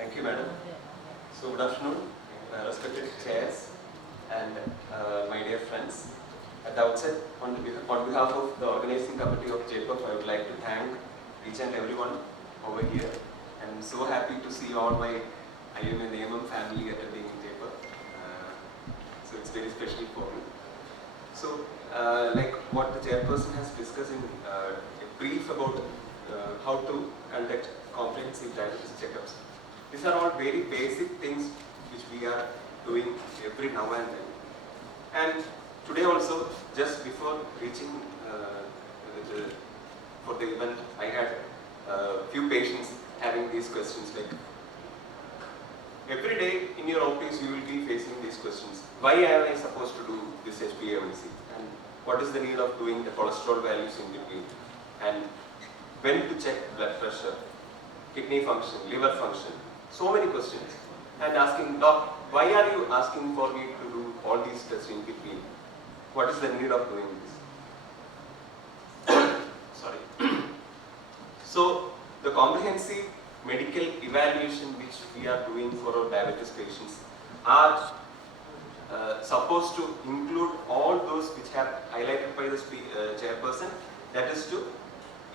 Thank you, madam. So, good afternoon, respected chairs and my dear friends. At the outset, on behalf of the organizing committee of JPEF, I would like to thank each and everyone over here. I'm so happy to see all my IM and AMM family attending JPEF. So, it's very special for me. So, like what the chairperson has discussed in a brief about how to conduct comprehensive diabetes checkups. These are all very basic things which we are doing every now and then. And today also, just before reaching for the event, I had a few patients having these questions like, every day in your office you will be facing these questions. Why am I supposed to do this HbA1c? And what is the need of doing the cholesterol values in between? And when to check blood pressure, kidney function, liver function? So many questions. And asking, doc, why are you asking for me to do all these tests in between? What is the need of doing this? Sorry. So, the comprehensive medical evaluation which we are doing for our diabetes patients are supposed to include all those which have highlighted by the chairperson, that is to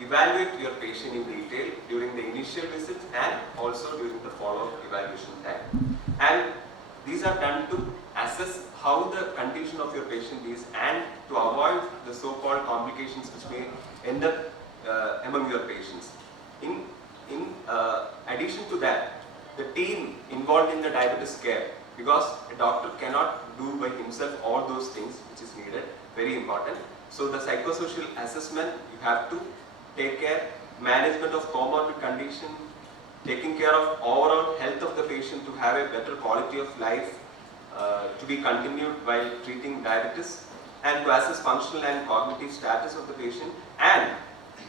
evaluate your patient in detail during the initial visit and also during the follow-up evaluation time. And these are done to assess how the condition of your patient is and to avoid the so-called complications which may end up among your patients. In addition to that, the team involved in the diabetes care, because a doctor cannot do by himself all those things which is needed, very important. So the psychosocial assessment, you have to take care, management of comorbid condition, taking care of overall health of the patient to have a better quality of life to be continued while treating diabetes, and to assess functional and cognitive status of the patient. And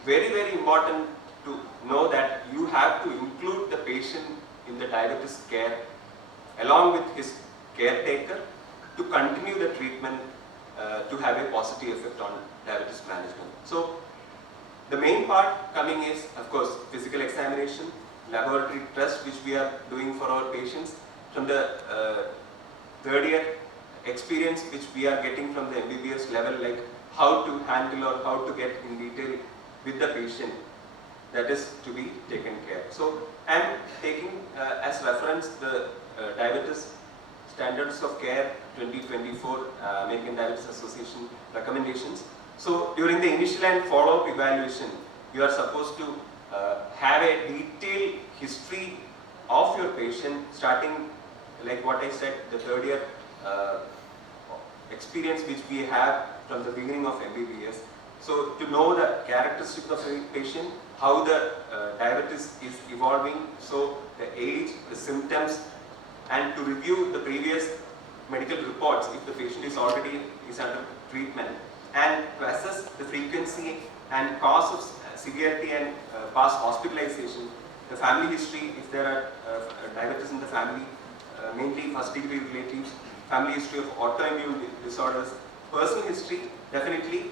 very, very important to know that you have to include the patient in the diabetes care along with his caretaker to continue the treatment to have a positive effect on diabetes management. So, the main part coming is, of course, physical examination, laboratory test which we are doing for our patients. From the third year experience which we are getting from the MBBS level, like how to handle or how to get in detail with the patient, that is to be taken care. So, I am taking as reference the Diabetes Standards of Care 2024 American Diabetes Association recommendations. So, during the initial and follow-up evaluation, you are supposed to have a detailed history of your patient, starting like what I said, the third year experience which we have from the beginning of MBBS. So, to know the characteristics of the patient, how the diabetes is evolving, so the age, the symptoms, and to review the previous medical reports if the patient is already under treatment, and to assess the frequency and cause of severity and past hospitalization, the family history, if there are diabetes in the family, mainly first degree relatives, family history of autoimmune disorders, personal history, definitely.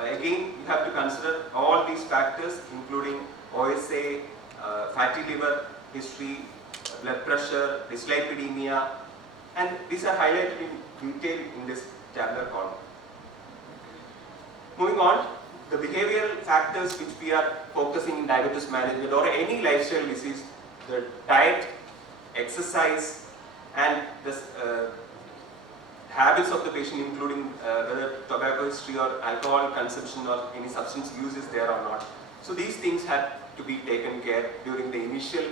Again, you have to consider all these factors including OSA, fatty liver history, blood pressure, dyslipidemia, and these are highlighted in detail in this tabular column. Moving on, the behavioral factors which we are focusing in diabetes management or any lifestyle disease, the diet, exercise, and the habits of the patient, including whether tobacco history or alcohol consumption or any substance use is there or not. So these things have to be taken care during the initial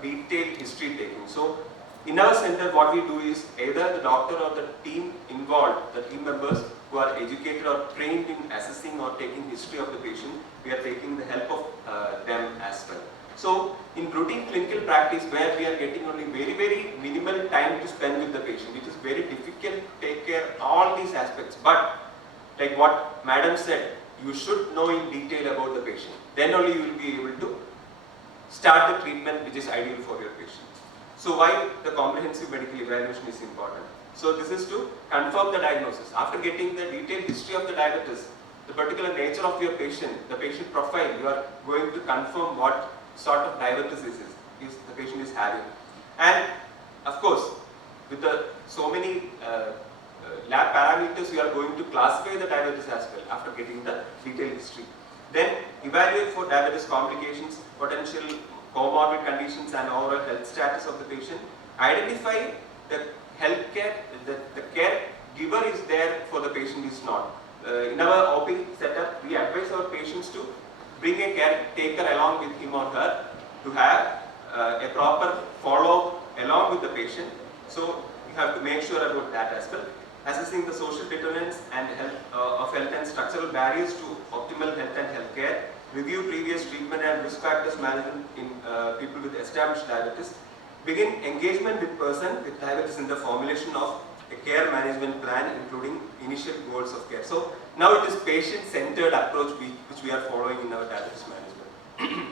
detailed history taking. So in our center, what we do is either the doctor or the team involved, the team members who are educated or trained in assessing or taking history of the patient, we are taking the help of them as well. So in routine clinical practice, where we are getting only very, very minimal time to spend with the patient, it is very difficult to take care of all these aspects. But like what madam said, you should know in detail about the patient. Then only you will be able to start the treatment which is ideal for your patient. So why the comprehensive medical evaluation is important? So this is to confirm the diagnosis. After getting the detailed history of the diabetes, the particular nature of your patient, the patient profile, you are going to confirm what sort of diabetes is the patient is having. And of course, with the so many lab parameters, you are going to classify the diabetes as well after getting the detailed history. Then evaluate for diabetes complications, potential comorbid conditions and overall health status of the patient. Identify the healthcare, the caregiver is there for the patient is not. In our OP setup, we advise our patients to bring a caretaker along with him or her to have a proper follow-up along with the patient. So you have to make sure about that as well. Assessing the social determinants and of health and structural barriers to optimal health and healthcare. Review previous treatment and risk factors management in people with established diabetes. Begin engagement with person with diabetes in the formulation of a care management plan, including initial goals of care. So now it is patient-centered approach which we are following in our diabetes management.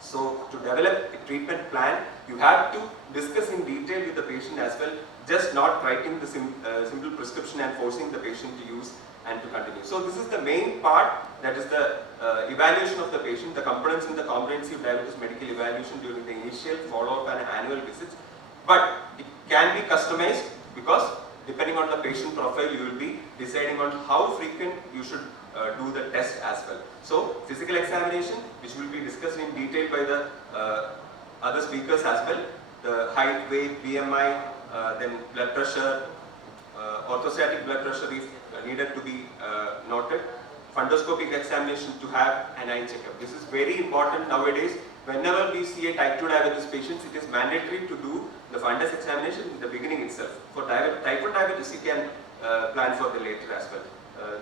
So to develop a treatment plan, you have to discuss in detail with the patient as well, just not writing the simple prescription and forcing the patient to use and to continue. So this is the main part, that is the evaluation of the patient, the components in the comprehensive diabetes medical evaluation during the initial follow-up and annual visits. But it can be customized because depending on the patient profile, you will be deciding on how frequent you should do the test as well. So physical examination, which will be discussed in detail by the other speakers as well, the height, weight, BMI, then blood pressure, orthostatic blood pressure if needed to be noted, fundoscopic examination to have an eye checkup. This is very important nowadays. Whenever we see a type 2 diabetes patient, it is mandatory to do the fundus examination in the beginning itself. For type 1 diabetes, you can plan for the later as well.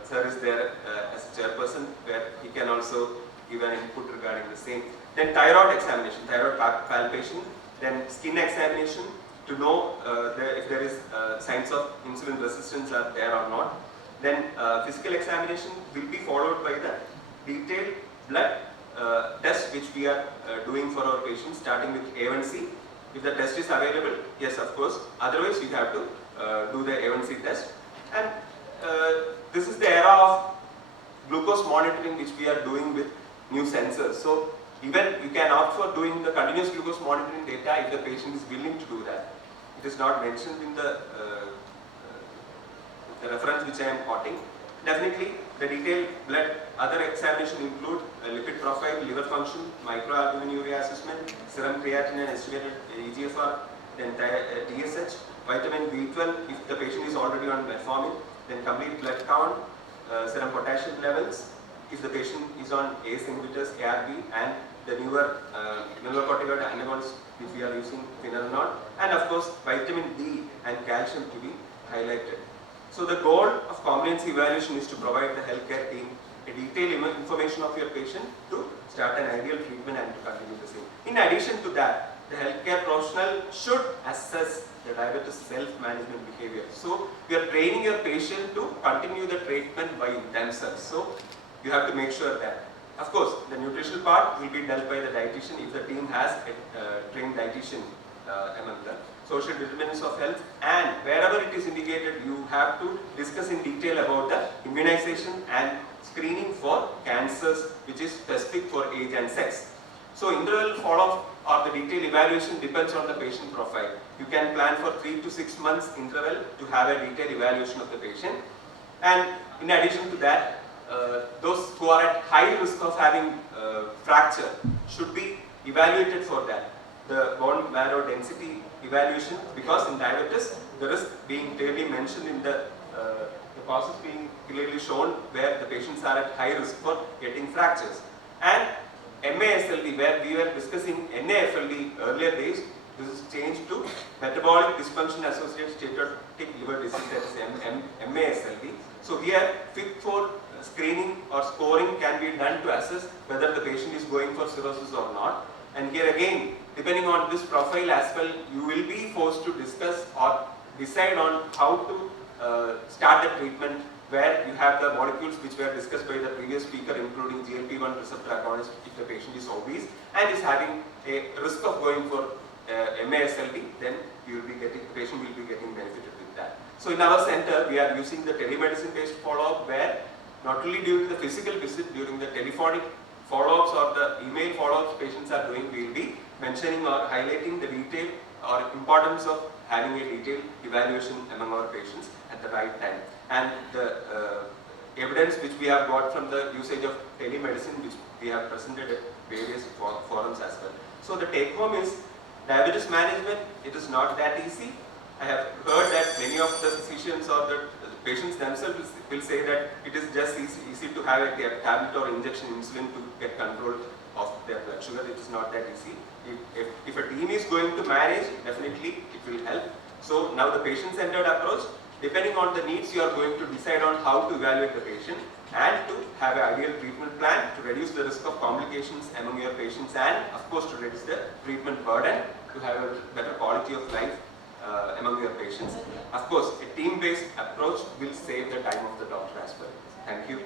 Sir is there as a chairperson where he can also give an input regarding the same. Then thyroid examination, thyroid palpation, then skin examination to know if there is signs of insulin resistance are there or not. Then physical examination will be followed by the detailed blood test which we are doing for our patients, starting with A1C. If the test is available, yes, of course. Otherwise, you have to do the A1C test. And this is the era of glucose monitoring which we are doing with new sensors. So even you can opt for doing the continuous glucose monitoring data if the patient is willing to do that. It is not mentioned in the reference which I am quoting. Definitely the detailed blood other examination include lipid profile, liver function, microalbuminuria assessment, serum creatinine and estimated EGFR, then TSH, vitamin B12 if the patient is already on metformin, then complete blood count, serum potassium levels if the patient is on ACE inhibitors, ARB, and the newer mineralocorticoid antagonists if we are using finerenone, and of course vitamin D and calcium to be highlighted. So the goal of comprehensive evaluation is to provide the healthcare team a detailed information of your patient to start an ideal treatment and to continue the same. In addition to that, the healthcare professional should assess the diabetes self-management behavior. So we are training your patient to continue the treatment by themselves. So you have to make sure that. Of course, the nutritional part will be dealt by the dietitian if the team has a trained dietitian among them. Social determinants of health, and wherever it is indicated, you have to discuss in detail about the immunization and screening for cancers which is specific for age and sex. So interval follow-up or the detailed evaluation depends on the patient profile. You can plan for 3 to 6 months interval to have a detailed evaluation of the patient. And in addition to that, those who are at high risk of having fracture should be evaluated for that. The bone marrow density evaluation, because in diabetes the risk being clearly mentioned in the process being clearly shown where the patients are at high risk for getting fractures. And MASLD, where we were discussing NAFLD earlier days, this is changed to metabolic dysfunction associated steatotic liver disease, that is MASLD. So here FIT4 screening or scoring can be done to assess whether the patient is going for cirrhosis or not. And here again, depending on this profile as well, you will be forced to discuss or decide on how to start the treatment, where you have the molecules which were discussed by the previous speaker, including GLP-1 receptor agonist if the patient is obese and is having a risk of going for MASLD, then you will be getting, the patient will be getting benefited with that. So in our center, we are using the telemedicine based follow-up, where not only during the physical visit, during the telephonic follow-ups or the email follow-ups patients are doing, we will be mentioning or highlighting the detail or importance of having a detailed evaluation among our patients at the right time. And the evidence which we have got from the usage of telemedicine, which we have presented at various forums as well. So the take home is, diabetes management, it is not that easy. I have heard that many of the physicians or the patients themselves will say that it is just easy to have a tablet or injection insulin to get control of their blood sugar. It is not that easy. If a team is going to manage, definitely it will help. So now the patient-centered approach, depending on the needs, you are going to decide on how to evaluate the patient and to have an ideal treatment plan to reduce the risk of complications among your patients, and of course to reduce the treatment burden to have a better quality of life among your patients. Of course, a team-based approach will save the time of the doctor as well. Thank you.